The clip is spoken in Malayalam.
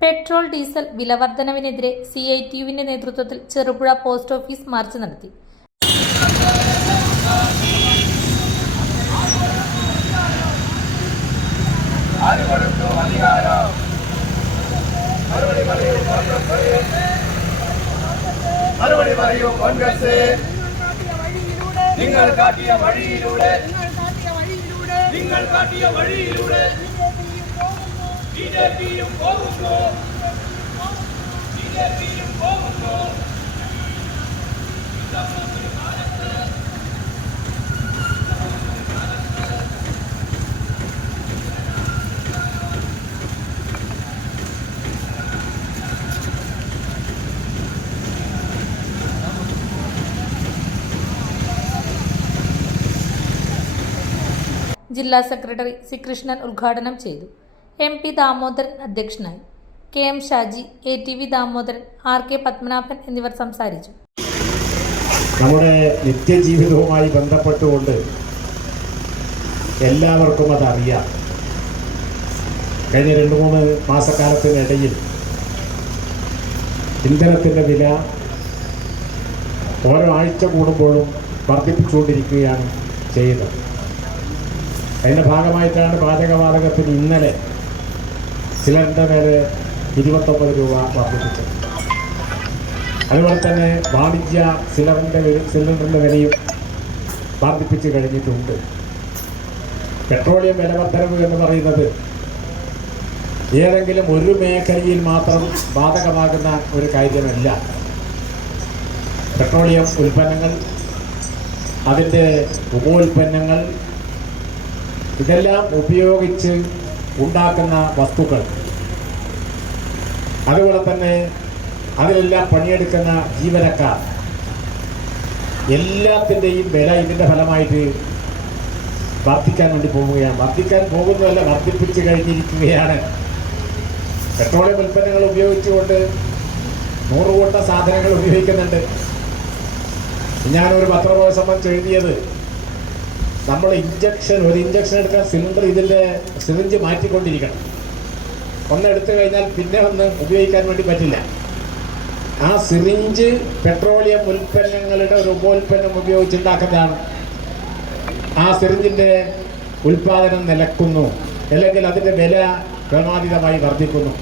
പെട്രോൾ ഡീസൽ വിലവർധനവിനെതിരെ CITUവിന്റെ നേതൃത്വത്തിൽ ചെറുപുഴ പോസ്റ്റ് ഓഫീസ് മാർച്ച് നടത്തി. നിങ്ങൾ കാട്ടിയ വഴിയിലൂടെ BJPയും പോകുന്നു. ജില്ലാ സെക്രട്ടറി സി കൃഷ്ണൻ ഉദ്ഘാടനം ചെയ്തു. MP ദാമോദരൻ അധ്യക്ഷനായി. KM Shaji, ATV Damodaran, RK Padmanabhan എന്നിവർ സംസാരിച്ചു. നമ്മുടെ നിത്യജീവിതവുമായി ബന്ധപ്പെട്ടുകൊണ്ട് എല്ലാവർക്കും അതറിയാം. കഴിഞ്ഞ 2-3 മാസക്കാലത്തിനിടയിൽ ഇന്ധനത്തിൻ്റെ വില ഓരോ ആഴ്ച കൂടുമ്പോഴും വർദ്ധിപ്പിച്ചുകൊണ്ടിരിക്കുകയാണ് ചെയ്യുന്നത്. അതിൻ്റെ ഭാഗമായിട്ടാണ് പാചകവാതകത്തിന് ഇന്നലെ സിലിണ്ടറിൻ്റെ മേലെ 29 രൂപ വർദ്ധിപ്പിച്ചത്. അതുപോലെ തന്നെ വാണിജ്യ സിലിണ്ടറിൻ്റെ വിലയും വർദ്ധിപ്പിച്ച് കഴിഞ്ഞിട്ടുണ്ട്. പെട്രോളിയം വില വർദ്ധനവ് എന്ന് പറയുന്നത് ഏതെങ്കിലും ഒരു മേഖലയിൽ മാത്രം ബാധകമാകുന്ന ഒരു കാര്യമല്ല. പെട്രോളിയം ഉൽപ്പന്നങ്ങൾ, അതിൻ്റെ ഉപോൽപ്പന്നങ്ങൾ, ഇതെല്ലാം ഉപയോഗിച്ച് ഉണ്ടാക്കുന്ന വസ്തുക്കൾ, അതുപോലെ തന്നെ അതിലെല്ലാം പണിയെടുക്കുന്ന ജീവനക്കാർ, എല്ലാത്തിൻ്റെയും വില ഇതിൻ്റെ ഫലമായിട്ട് വർദ്ധിക്കാൻ വേണ്ടി പോവുകയാണ്. വർദ്ധിക്കാൻ പോകുന്നതല്ല, വർദ്ധിപ്പിച്ച് കഴിഞ്ഞിരിക്കുകയാണ്. പെട്രോളിയം ഉൽപ്പന്നങ്ങൾ ഉപയോഗിച്ചുകൊണ്ട് 100 കൂട്ടം സാധനങ്ങൾ ഉപയോഗിക്കുന്നുണ്ട്. ഞാനൊരു പത്രപ്രവർത്തനം സംബന്ധിച്ച് എഴുതിയത്, നമ്മൾ ഒരു ഇഞ്ചക്ഷൻ എടുക്കാൻ ഇതിൻ്റെ സിറിഞ്ച് മാറ്റിക്കൊണ്ടിരിക്കണം. ഒന്നെടുത്തു കഴിഞ്ഞാൽ പിന്നെ ഒന്ന് ഉപയോഗിക്കാൻ വേണ്ടി പറ്റില്ല. ആ സിറിഞ്ച് പെട്രോളിയം ഉൽപ്പന്നങ്ങളുടെ ഒരു ഉപോൽപ്പന്നം ഉപയോഗിച്ചുണ്ടാക്കുന്നതാണ്. ആ സിറിഞ്ചിൻ്റെ ഉൽപ്പാദനം നിലക്കുന്നു, അല്ലെങ്കിൽ അതിൻ്റെ വില ക്രമാതീതമായി വർദ്ധിക്കുന്നു.